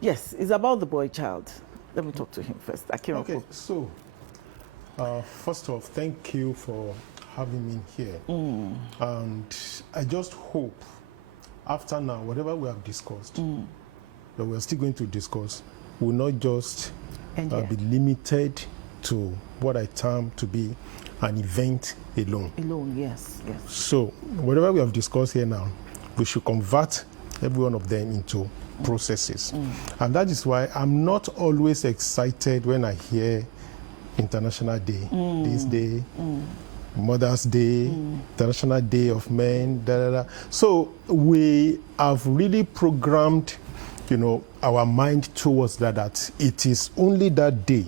Yes, it's about the boy child. Let me talk to him first. Akira. Okay, so first off, thank you for having me here. And I just hope after now, whatever we have discussed, that we're still going to discuss, will not just be limited to what I term to be an event alone. Alone, yes, yes. So whatever we have discussed here now, we should convert every one of them into processes. And that is why I'm not always excited when I hear International Day, this day, Mother's Day, International Day of Men, So we have really programmed, our mind towards that it is only that day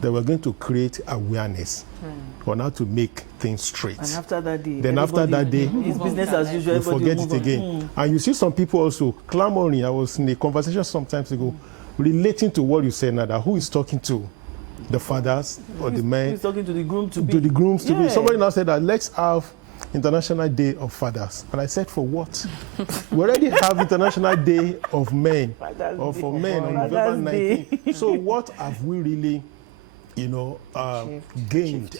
that we're going to create awareness on how to make things straight. And after that day, it's business as usual. You forget it again. And you see some people also clamoring. I was in a conversation sometimes ago relating to what you said now, that who is talking to the fathers or the men? He's talking to the groom to be. To the grooms to be. Somebody now said that let's have International Day of Fathers. And I said, for what? We already have International Day of Men, or for men on November 19th. So what have we really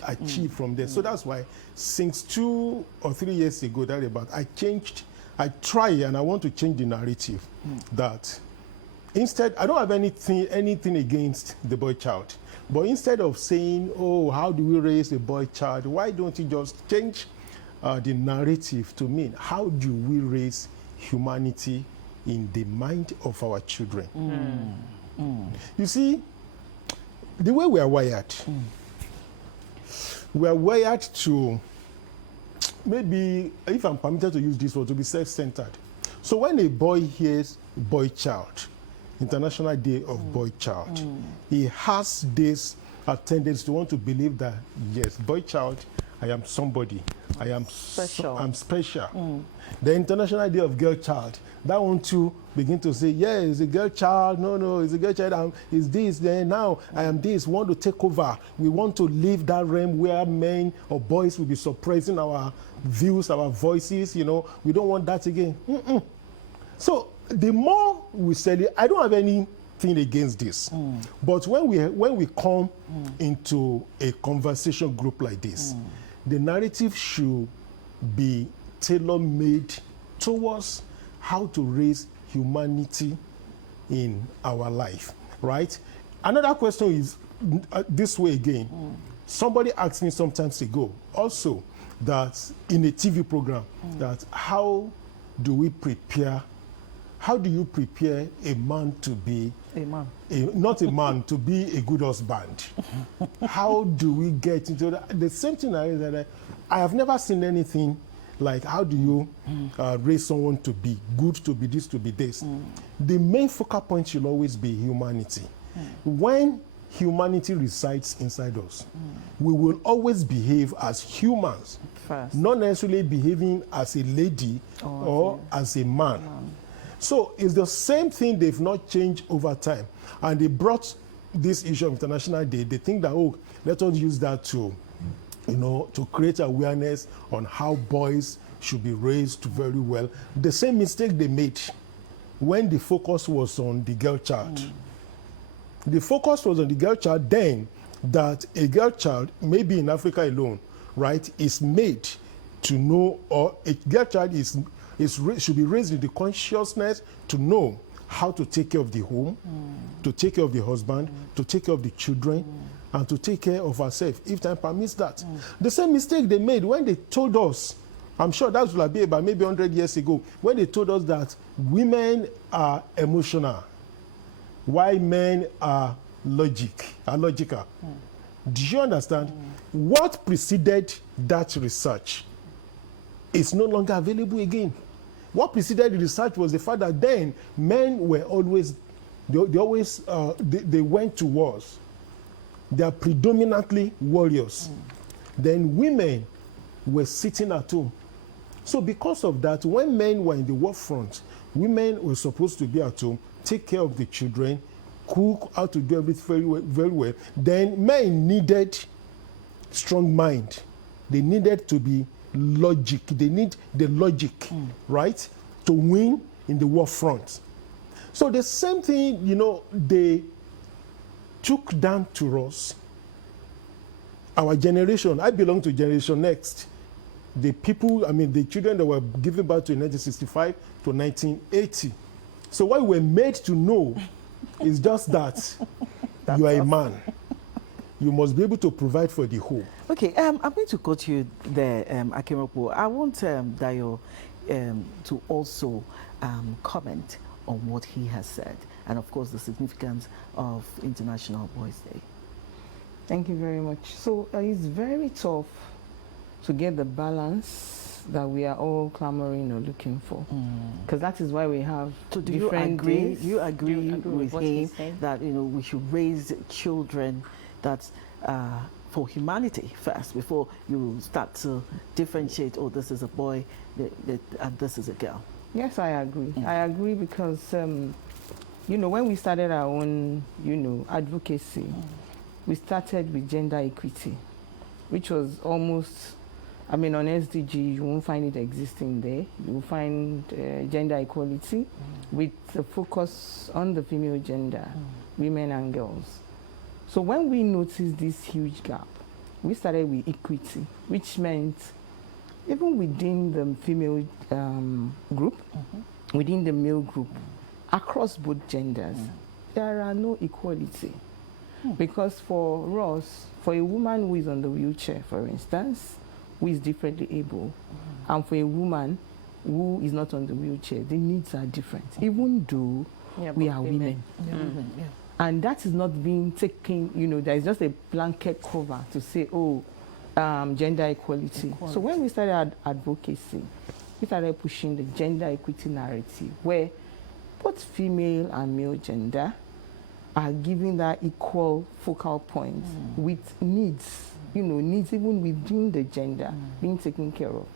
achieved from there? So that's why since 2 or 3 years ago, I try and I want to change the narrative that instead, I don't have anything against the boy child, but instead of saying, oh, how do we raise a boy child, why don't you just change the narrative to mean, how do we raise humanity in the mind of our children? You see, the way we are wired to, maybe, if I'm permitted to use this word, to be self-centered. So when a boy hears boy child, International Day of Boy Child, he has this tendency to want to believe that, yes, boy child, I am somebody. I am special. I'm special. The International Day of Girl Child, that one too begin to say, yeah, it's a girl child. No, it's a girl child. It's this. Then now I am this. We want to take over. We want to leave that realm where men or boys will be suppressing our views, our voices. We don't want that again. So the more we say it, I don't have anything against this. But when we come into a conversation group like this, the narrative should be tailor-made towards how to raise humanity in our life, right? Another question is this way again. Somebody asked me some time ago also that in a TV program, that how do you prepare a man to be not a man to be a good husband? How do we get into that? The same thing that I have never seen anything like, how do you raise someone to be good, to be this, to be this? The main focal point should always be humanity. When humanity resides inside us, we will always behave as humans, not necessarily behaving as a lady or as a man. So it's the same thing. They've not changed over time. And they brought this issue of International Day. They think that, oh, let us use that to create awareness on how boys should be raised very well. The same mistake they made when the focus was on the girl child. The focus was on the girl child then, that a girl child, maybe in Africa alone, right, is made to know, or a girl child should be raised with the consciousness to know how to take care of the home, to take care of the husband, to take care of the children, and to take care of herself, if time permits that. The same mistake they made when they told us, I'm sure that would be about maybe 100 years ago, when they told us that women are emotional, while men are logical. Do you understand? What preceded that research is no longer available again. What preceded the research was the fact that then men were always, they went to wars. They are predominantly warriors. Then women were sitting at home. So because of that, when men were in the war front, women were supposed to be at home, take care of the children, cook, how to do everything very well. Then men needed strong mind. They needed to be logic. They need the logic, right, to win in the war front. So the same thing, you know, they took down to us, our generation. I belong to Generation Next. The people, I mean, the children that were given birth to in 1965 to 1980. So what we're made to know is just that you are a man. You must be able to provide for the home. Okay, I'm going to cut you there, Akemopo. I want Dayo to also comment on what he has said, and of course the significance of International Boys Day. Thank you very much. So it's very tough to get the balance that we are all clamoring or looking for, because that is why we have So do different you agree? days. Do you agree with what he him said? that we should raise children that for humanity first before you start to differentiate? Oh, this is a boy, and this is a girl. Yes, I agree. I agree because when we started our own advocacy, we started with gender equity, which was almost, on SDG, you won't find it existing there. You will find gender equality with the focus on the female gender, women and girls. So when we noticed this huge gap, we started with equity, which meant even within the female group, within the male group, across both genders, there are no equality. Because for us, for a woman who is on the wheelchair, for instance, who is differently able, and for a woman who is not on the wheelchair, the needs are different, even though we are women. And that is not being taken, there is just a blanket cover to say, gender equality. So when we started advocacy, we started pushing the gender equity narrative, where both female and male gender are giving that equal focal point with needs, needs even within the gender being taken care of.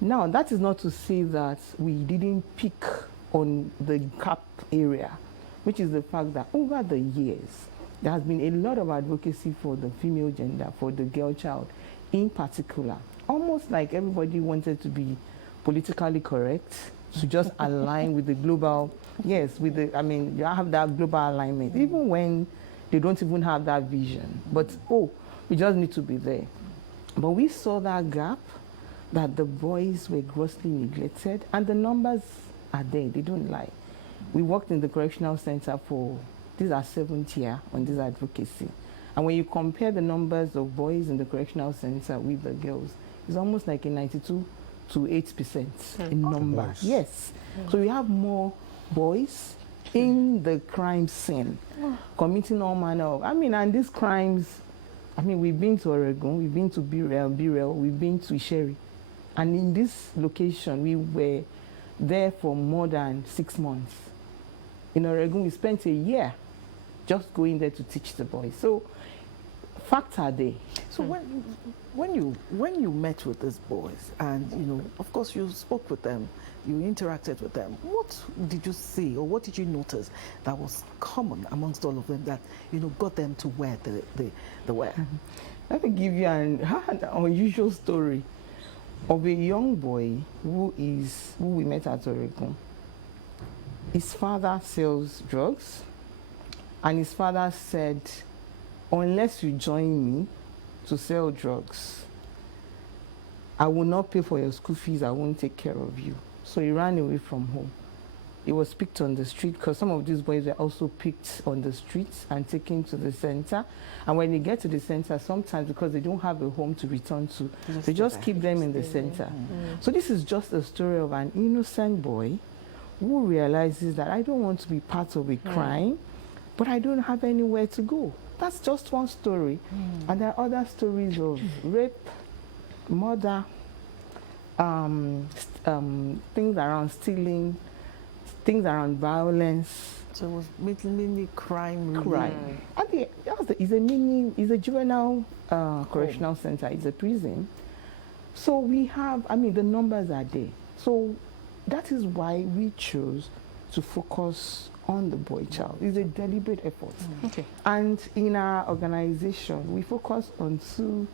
Now, that is not to say that we didn't pick on the gap area, which is the fact that over the years, there has been a lot of advocacy for the female gender, for the girl child in particular. Almost like everybody wanted to be politically correct, to just align with the global, you have that global alignment, even when they don't even have that vision. But, we just need to be there. But we saw that gap, that the boys were grossly neglected, and the numbers are there, they don't lie. We worked in the correctional center this is our 7th year on this advocacy. And when you compare the numbers of boys in the correctional center with the girls, it's almost like a 92 to 8% in number. Nice. Yes. So we have more boys in the crime scene, committing all manner of, and these crimes, we've been to Oregon, we've been to Birel, we've been to Sherry. And in this location, we were there for more than 6 months. In Oregon, we spent a year just going there to teach the boys. So facts are there. So when you met with these boys, and of course you spoke with them, you interacted with them, what did you see or what did you notice that was common amongst all of them that got them to where they were? Let me give you an unusual story of a young boy who we met at Oregon. His father sells drugs, and his father said, unless you join me to sell drugs, I will not pay for your school fees, I won't take care of you. So he ran away from home. He was picked on the street, because some of these boys were also picked on the streets and taken to the center. And when they get to the center, sometimes because they don't have a home to return to, they just keep them in the center. So this is just a story of an innocent boy who realizes that I don't want to be part of a crime, but I don't have anywhere to go. That's just one story. And there are other stories of rape, murder, things around stealing, things around violence. So it was mainly crime. Crime. And it's a juvenile correctional center. It's a prison. So we have, the numbers are there. So that is why we chose to focus on the boy child. It's a deliberate effort. Okay. And in our organization, we focus on two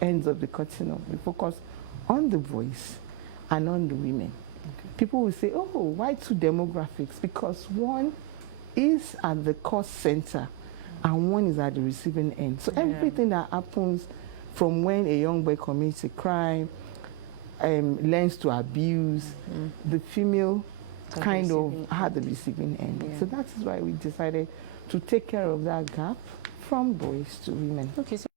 ends of the continuum. We focus on the boys and on the women. People will say, oh, why two demographics? Because one is at the cost center and one is at the receiving end. So everything that happens from when a young boy commits a crime, learns to abuse, the female kind of had the receiving end. So that is why we decided to take care of that gap from boys to women. Okay. So